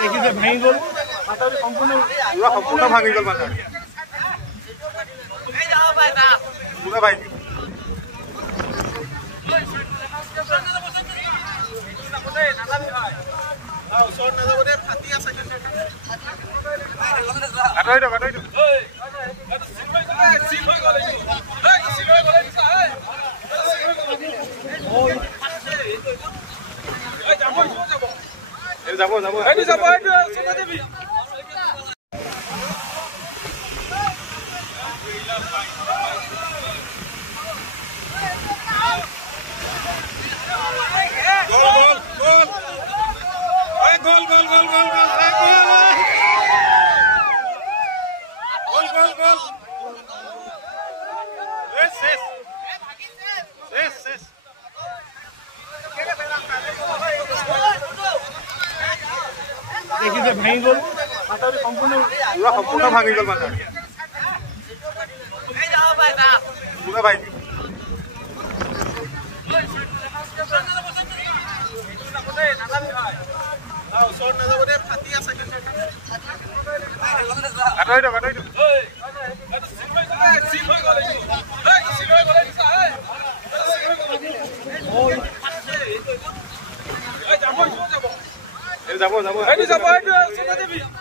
দেখিছে ভাঙি গ'ল সম্পূৰ্ণ ভাঙি গ'ল মানে পুৰা ভাঙি যাব যাব যাব দেখিছে ভাঙি গ'ল সম্পূৰ্ণ ভাঙি গ'ল মানে পুৰা ভাঙি যাব যাব